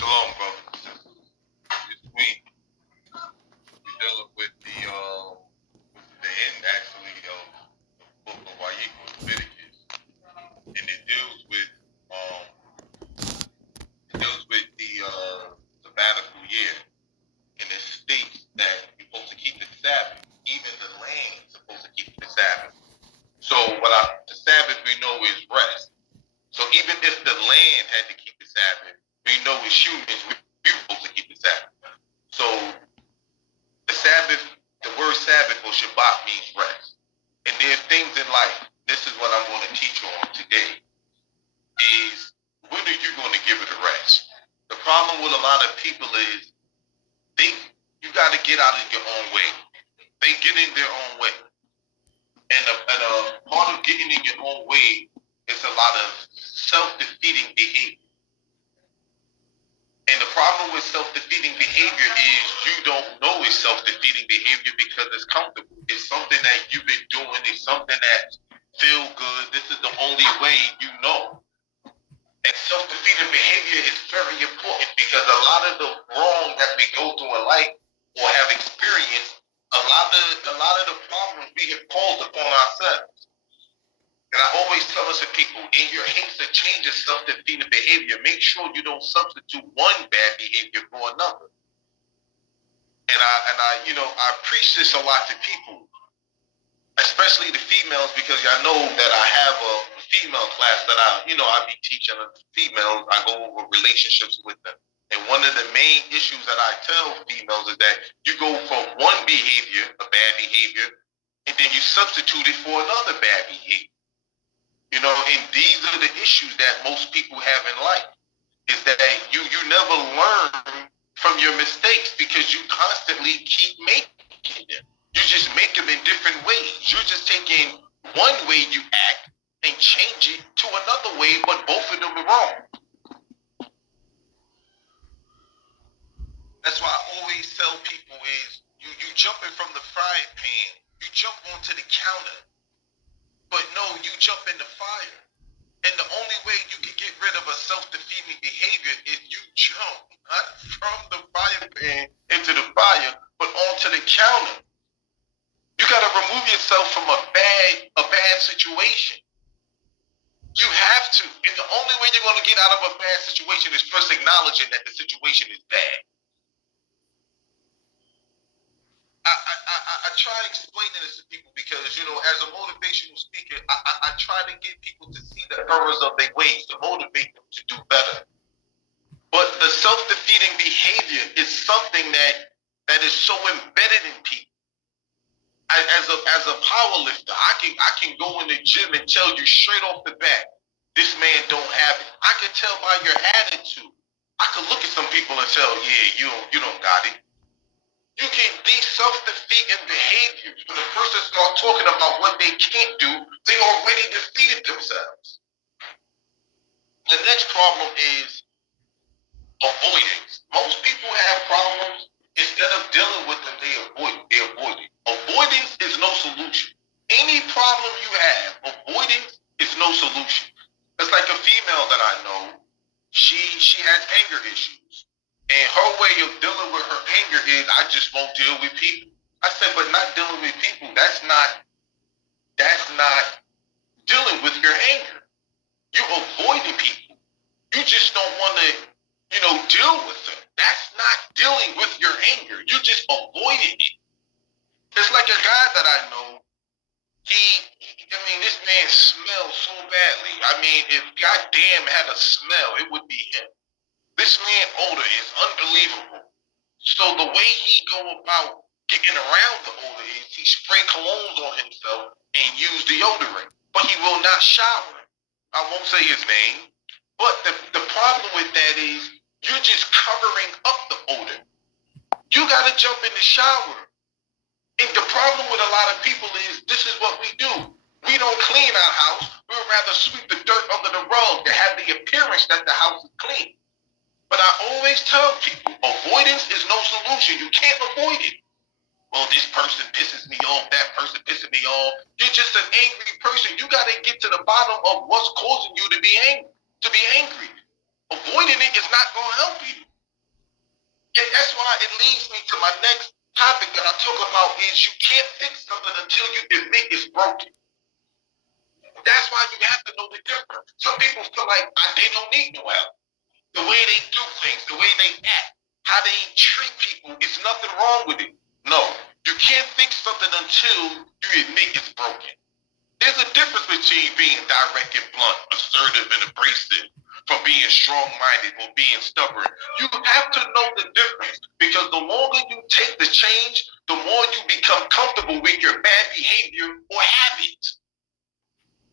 Shalom, brother. This week we're dealing with the end actually of the book of Vayikra, Leviticus, and um it deals with the sabbatical year, and it states that you're supposed to keep the Sabbath. Even the land is supposed to keep the Sabbath. So the Sabbath we know is rest. So even if the land had to keep the Sabbath, we know as humans we're supposed to keep the Sabbath. So the Sabbath, the word Sabbath or Shabbat means rest. And there's things in life, this is what I'm going to teach you on today, is when are you going to give it a rest? The problem with a lot of people is you got to get out of your own way. They get in their own way. And a part of getting in your own way is a lot of self-defeating behavior. And the problem with self-defeating behavior is you don't know it's self-defeating behavior because it's comfortable. It's something that you've been doing. It's something that feels good. This is the only way you know. And self-defeating behavior is very important because a lot of the wrong that we go through in life or have experienced, a lot of the problems we have caused upon ourselves. And I always tell us to people, in your haste to change your self-defeating behavior, make sure you don't substitute one bad behavior for another. And I preach this a lot to people, especially the females, because y'all know that I have a female class that I be teaching females. I go over relationships with them. And one of the main issues that I tell females is that you go from one behavior, a bad behavior, and then you substitute it for another bad behavior. And these are the issues that most people have in life, is that you never learn from your mistakes because you constantly keep making them. You just make them in different ways. You're just taking one way you act and change it to another way, but both of them are wrong. That's why I always tell people is you jumping from the frying pan, you jump onto the counter. But no, you jump in the fire. And the only way you can get rid of a self-defeating behavior is you jump not from the fire pan into the fire, but onto the counter. You got to remove yourself from a bad situation. You have to. And the only way you're going to get out of a bad situation is first acknowledging that the situation is bad. I try explaining this to people because, as a motivational speaker, I try to get people to see the errors of their ways, to motivate them to do better. But the self-defeating behavior is something that is so embedded in people. As a power lifter, I can go in the gym and tell you straight off the bat, this man don't have it. I can tell by your attitude. I can look at some people and tell, yeah, you don't got it. You can be self-defeating behaviors. When the person starts talking about what they can't do, they already defeated themselves. The next problem is avoidance. Most people have problems. Instead of dealing with them, they avoid it. Avoidance is no solution. Any problem you have, avoidance is no solution. It's like a female that I know. She has anger issues. And her way of dealing with her anger is, I just won't deal with people. I said, but not dealing with people, that's not dealing with your anger. You're avoiding people. You just don't want to, deal with them. That's not dealing with your anger. You're just avoiding it. It's like a guy that I know. This man smells so badly. If goddamn had a smell, it would be him. This man's odor is unbelievable. So the way he go about getting around the odor is he spray colognes on himself and use deodorant. But he will not shower. I won't say his name. But the problem with that is you're just covering up the odor. You got to jump in the shower. And the problem with a lot of people is this is what we do. We don't clean our house. We would rather sweep the dirt under the rug to have the appearance that the house is clean. But I always tell people, avoidance is no solution. You can't avoid it. Well, this person pisses me off, that person pisses me off. You're just an angry person. You got to get to the bottom of what's causing you to be angry. Avoiding it is not going to help you. And that's why it leads me to my next topic that I talk about is you can't fix something until you admit it's broken. That's why you have to know the difference. Some people feel like they don't need no help. The way they do things, the way they act, how they treat people, it's nothing wrong with it. No, you can't fix something until you admit it's broken. There's a difference between being direct and blunt, assertive and abrasive, from being strong-minded or being stubborn. You have to know the difference because the longer you take the change, the more you become comfortable with your bad behavior or habits.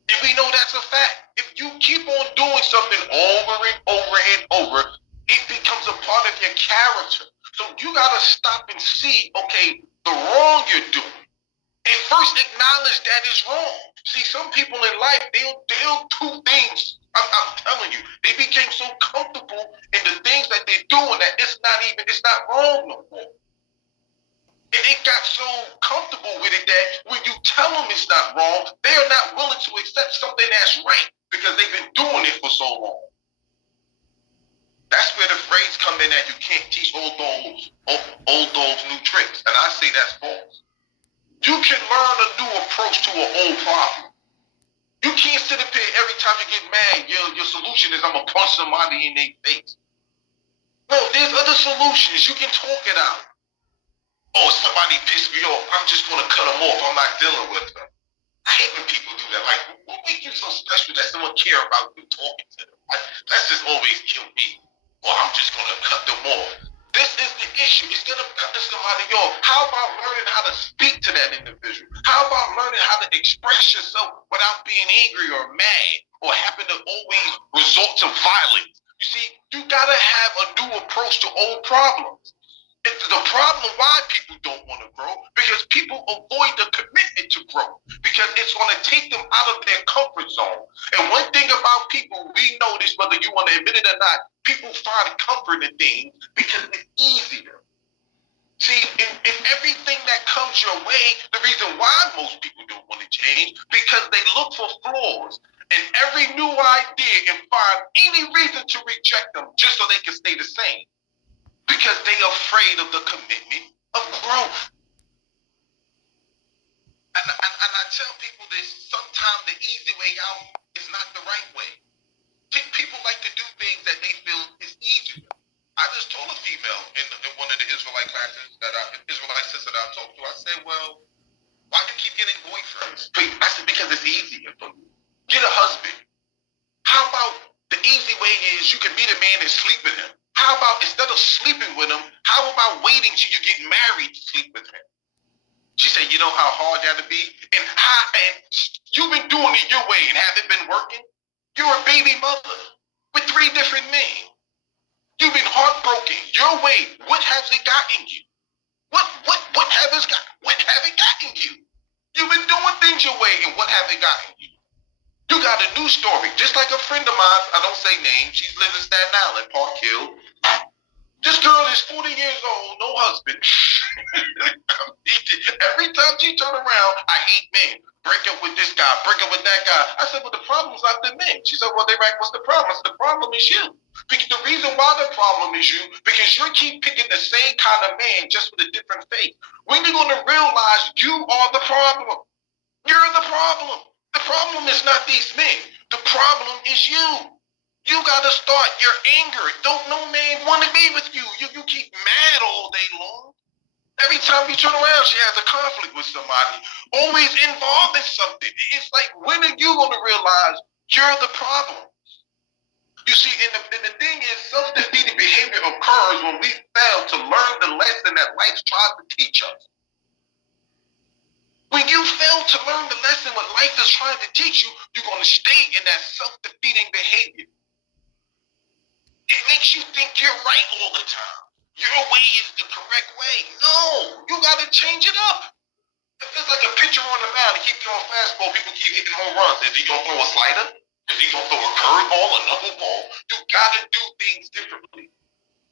And we know that's a fact. If you keep on doing something over and over and over, it becomes a part of your character. So you got to stop and see, okay, the wrong you're doing. And first acknowledge that is wrong. See, some people in life, they'll do things. I'm telling you, they became so comfortable in the things that they're doing that it's not wrong no more. And they got so comfortable with it that when you tell them it's not wrong, they're not willing to accept something that's right because they've been doing it for so long. That's where the phrase come in that you can't teach old dogs new tricks. And I say that's false. You can learn a new approach to an old problem. You can't sit up here every time you get mad, your solution is I'm going to punch somebody in their face. No, there's other solutions. You can talk it out. Oh, somebody pissed me off. I'm just going to cut them off. I'm not dealing with them. I hate when people do that. Like, what makes you so special that someone care about you talking to them? That's just always kill me. Or I'm just going to cut them off. This is the issue. Instead of cutting somebody off, how about learning how to speak to that individual? How about learning how to express yourself without being angry or mad or having to always resort to violence? You see, you got to have a new approach to old problems. It's the problem why people don't want to grow, because people avoid the commitment to grow, because it's going to take them out of their comfort zone. And one thing about people, we know this, whether you want to admit it or not, people find comfort in things because it's easier. See, in everything that comes your way, the reason why most people don't want to change, because they look for flaws in every new idea and find any reason to reject them just so they can stay the same. Because they are afraid of the commitment of growth. And I tell people this, sometimes the easy way out is not the right way. People like to do things that they feel is easier. I just told a female in one of the Israelite classes Israelite sister that I talked to, I said, well, why do you keep getting boyfriends? I said, because it's easier for you. Get a husband. How about the easy way is you can meet a man and sleep with him? How about instead of sleeping with him, how about waiting till you get married to sleep with him? She said, you know how hard that'd be? And you've been doing it your way and haven't been working? You're a baby mother with 3 different men. You've been heartbroken your way. What has it gotten you? What have it gotten you? You've been doing things your way, and what have it gotten you? You got a new story, just like a friend of mine, I don't say names, she lives in Staten Island, Park Hill. This girl is 40 years old, no husband. Every time she turn around, I hate men. Break up with this guy, break up with that guy. I said, well, the problem's not the men. She said, well, they're right, what's the problem? I said, the problem is you. Because the reason why the problem is you, because you keep picking the same kind of man just with a different face. When you're going to realize you are the problem. You're the problem. The problem is not these men. The problem is you. You got to start your anger. Don't no man want to be with you. You keep mad all day long. Every time you turn around, she has a conflict with somebody. Always involved in something. It's like, when are you going to realize you're the problem? You see, and the thing is, self-defeating behavior occurs when we fail to learn the lesson that life tries to teach us. When you fail to learn the lesson what life is trying to teach you, you're going to stay in that self-defeating behavior. It makes you think you're right all the time. Your way is the correct way. No, you got to change it up. It's like a pitcher on the mound. He keep throwing fastball. People keep hitting home runs. Is he going to throw a slider? Is he going to throw a curveball, another ball? You got to do things differently.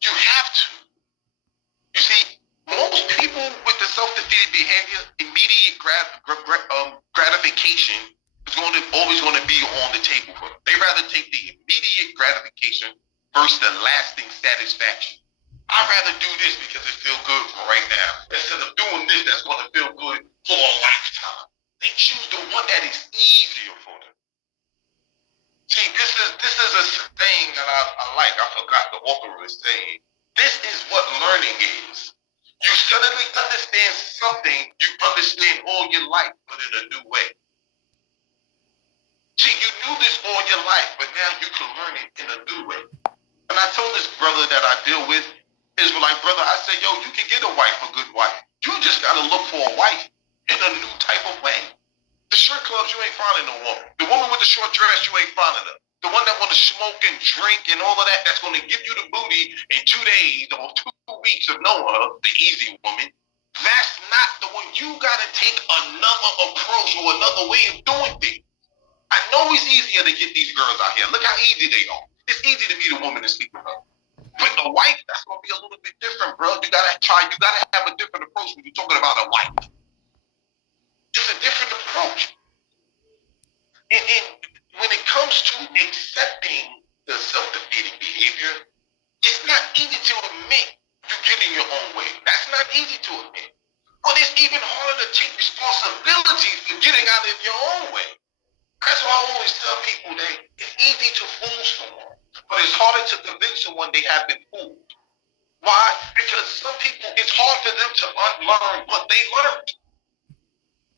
You have to. You see, most people with the self-defeated behavior, immediate gratification is always going to be on the table for them. They rather take the immediate gratification versus the lasting satisfaction. I'd rather do this because it feels good for right now instead of doing this that's going to feel good for a lifetime. They choose the one that is easier for them. See, this is a saying that I like. I forgot the author was saying. This is what learning is. You suddenly understand something you understand all your life, but in a new way. See, you knew this all your life, but now you can learn it in a new way. And I told this brother that I deal with, Israelite brother, I said, yo, you can get a wife, a good wife. You just got to look for a wife in a new type of way. The shirt clubs, you ain't finding no woman. The woman with the short dress, you ain't finding her. The one that want to smoke and drink and all of that, that's going to give you the booty in 2 days or 2 weeks of knowing her, the easy woman. That's not the one. You got to take another approach or another way of doing things. I know it's easier to get these girls out here. Look how easy they are. It's easy to meet a woman and sleep with her. But a wife, that's going to be a little bit different, bro. You got to have a different approach when you're talking about a wife. It's a different approach. And when it comes to accepting the self-defeating behavior, it's not easy to admit you get in your own way. That's not easy to admit. But it's even harder to take responsibility for getting out of your own way. That's why I always tell people that it's easy to fool someone, but it's harder to convince someone they have been fooled. Why? Because some people, it's hard for them to unlearn what they learned.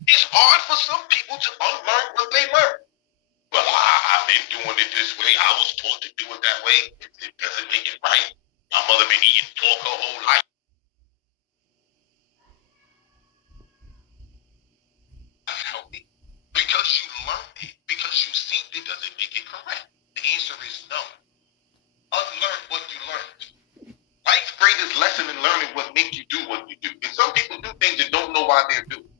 It's hard for some people to unlearn what they learned. Well, I've been doing it this way. I was taught to do it that way. It doesn't make it right. My mother been eating pork her whole life. That's healthy. Because you learned it, because you seen it, doesn't make it correct. The answer is no. Unlearn what you learned. Life's greatest lesson in learning what makes you do what you do. And some people do things and don't know why they're doing it.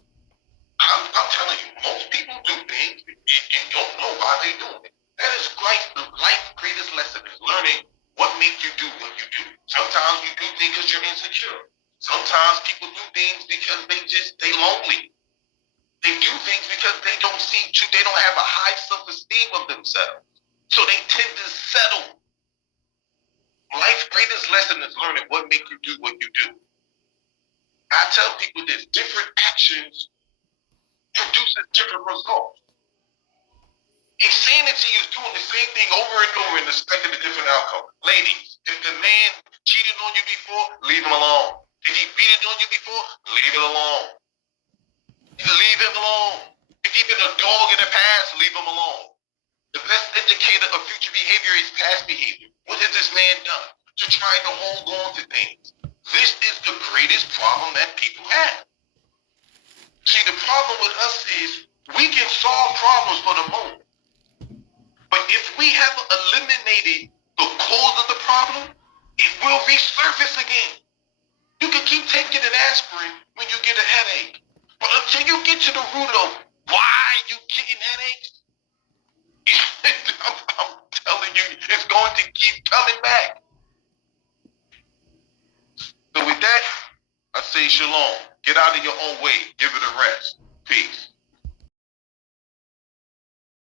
I'm telling you, most people do things and don't know why they're doing it. That is life's greatest lesson is learning what makes you do what you do. Sometimes you do things because you're insecure. Sometimes people do things because they lonely. They do things because they don't have a high self-esteem of themselves. So they tend to settle. Life's greatest lesson is learning what makes you do what you do. I tell people this, different actions produces different results. Insanity is doing the same thing over and over and expecting a different outcome. Ladies, if the man cheated on you before, leave him alone. If he beat on you before, leave it alone. Leave him alone. If he's been a dog in the past, leave him alone. The best indicator of future behavior is past behavior. What has this man done to try to hold on to things? This is the greatest problem that people have. See, the problem with us is we can solve problems for the moment. But if we have eliminated the cause of the problem, it will resurface again. You can keep taking an aspirin when you get a headache. But until you get to the root of why you getting headaches, I'm telling you, it's going to keep coming back. So with that, I say shalom. Get out of your own way. Give it a rest. Peace.